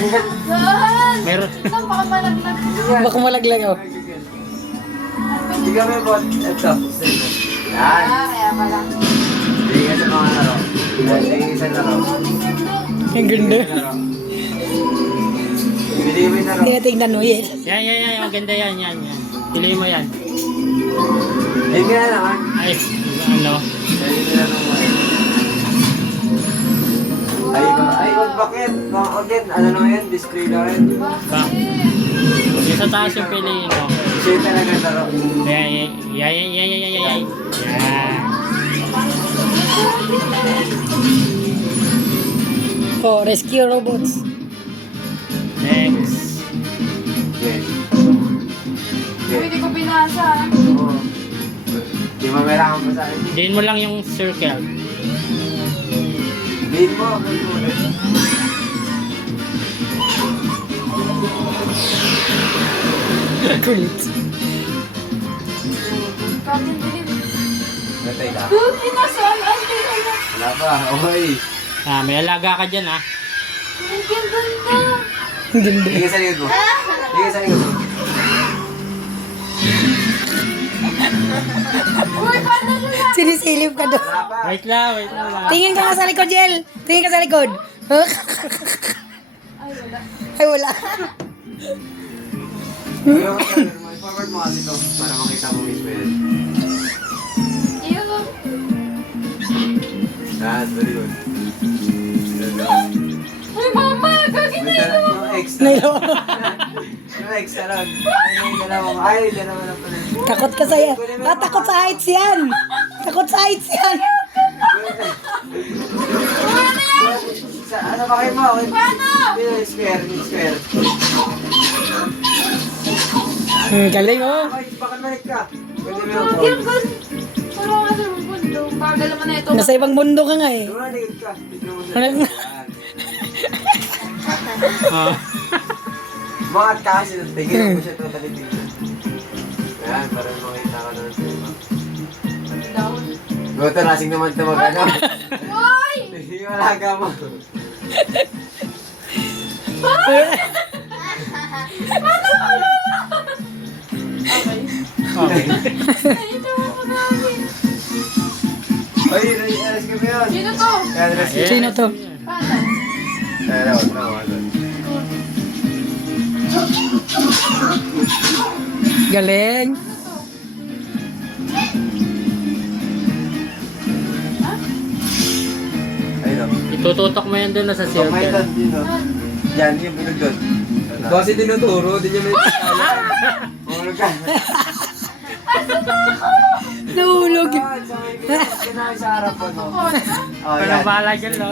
Meron. Saan baka malaglag? Baka malaglag oh. Hindi kami bot. Ito. Yan. Kaya pala. Hindi ka sa mga laro. Hindi ka sa laro. Ang ganda. Hindi mo yung laro. Tinatignan mo yan. Yan. Maganda yan. Piliin mo yan. Hindi ka na naman. Ay, ano? Hindi na naman. Ay, bakit? Bakit? Ano na yan? Display na yan. Ba? Yung sa taas yung piliin mo. Siya yung talaga laro. Yan. Oh, rescue robots. Next. Yes. Hindi ko binasa. Oo. Di mamailangan pa sa akin. Diin mo lang yung circle. Lead mo. Kulit. Captain Billy. Gatay ka. Pinasal. Ay, kaya. Wala pa. Okay. May alaga ka dyan ah. Ang ganda. Ang ganda. Hindi ka sa likod mo. Hindi ka sa likod mo. Uy, paano nila? Sinisilip ka doon. Wala pa. Wait lang. Tingin ka nga sa likod, Jel. Tingin ka sa likod. Ay, wala. Ay, wala. Forward mo kasi ito para makita mo mismo yan. Ew. Yan, very good. Uy, mama, gagin na yun. Yung X na. Nayo. Yung X na lang. Ay, dalawa lang pala. Takot ka sa yan. Takot sa heights yan. Takot sa heights yan. Ano ba kayo mo? Paano? Square. Galing oh. Ay, baka balik ka. Pwede mo yung Gagi, ball. ang ganda. Wala ka sa mundo. Bagal naman na ito. Nasa ibang mundo ka nga eh. Lumaligid ka. Ano? Mga kasi, tigil mo siya totally tigil. Yan, para makita ka naman sa iba. Down. Goto, lasing naman ito mag-ano. Uy! Yung alaga mo. Okay. Okay. Ay, ito ako namin. Ay, alas kami yun. Sino to? Yan, alas kami. Sino to? Paano? Galing. Ayun o. Itututok mo yan doon sa May circle. doon, yun o. Yan, yung bilog doon. Kasi tinuturo, di niya may kaya. Mahulog ka. Nahulog. Kinahin sa harapan mo. Oh, Pero yan. bahala dyan, no?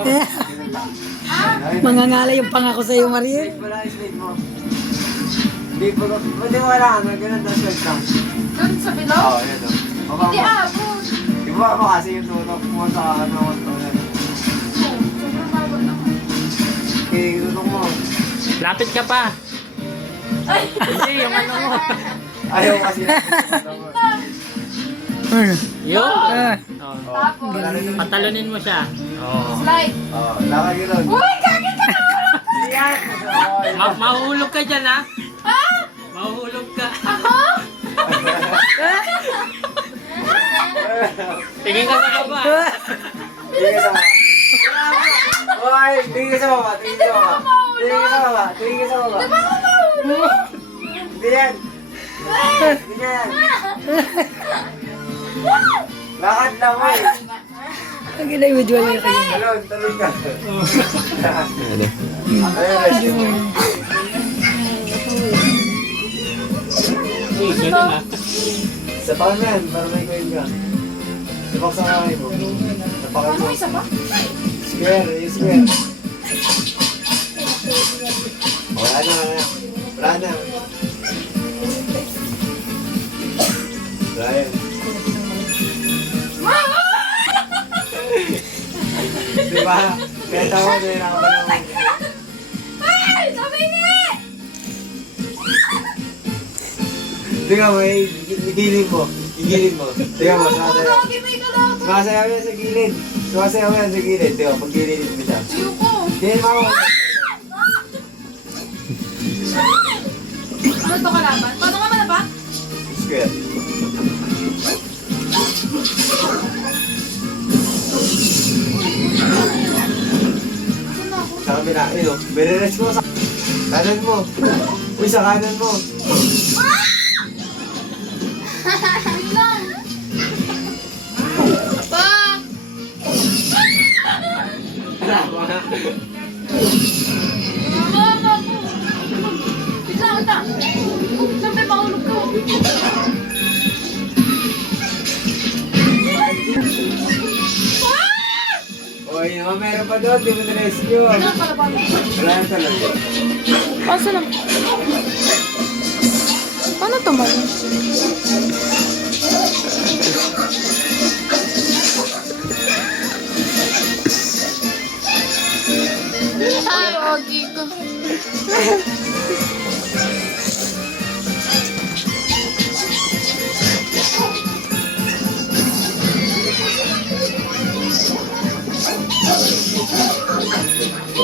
Mangangala yung pangako sa iyo, Mariel. Slide mo lang, slide mo. Hindi mo kailangan, ganun daw slide lang. Doon sa bilog? Oo, yan o. Hindi abot. Iba mo kasi yung tutok mo sa ano. Sobrang bawal naman. Okay, tutok mo. Lapit ka pa. Hindi, yung ano mo. Ayaw kasi. Yun. Ah, Oh. Tapos, Patalunin mo siya. Oh. slide. Oo, lakad yun doon. Uy, gagi ka! Yan! Mahuhulog ka dyan, ha? Mahuhulog ka. Tingin ka sa baba. Tingin ka sa baba. Oy, tingin ka sa baba, tingin ka sa baba. Tingin ka sa baba, tingin ka sa baba. Diba ako mahulog? Hindi yan. Hindi yan. Lakad lang, oy. ang gina-visual niya kayo. Talon ka. Ayun, Uy, sunod na. sa taon yan, para may coin ka. Sabak sa kamay mo. Napakan Ano mo. isa ba? Square, yung square. Wala na. Wala na. Brian. Diba? Kaya tawa na yun ako pa naman. Ay! Sabi niya! Tingnan mo, igilin mo. Igilin mo. Tingnan mo, sumasayaw. Gagi, may kalaban. Sumasayaw yan sa gilid. Sumasayaw yan sa gilid. Tingnan mo, pag gilid mo siya. Ayoko. Tingnan mo ako. ko yan. Sa kabila, ayun o. Bere-rest mo sa kanan mo. Uy, sa kanan mo. Wait lang. Pa! Tama nga. Mama ko! Wait lang, wait lang. Siyempre, mahulog ko. Uy, naman meron pa doon. Di mo na-rescue. Wala pala ba? Wala na talaga. Paso lang. Paano tumalon? Ay, ogi ko.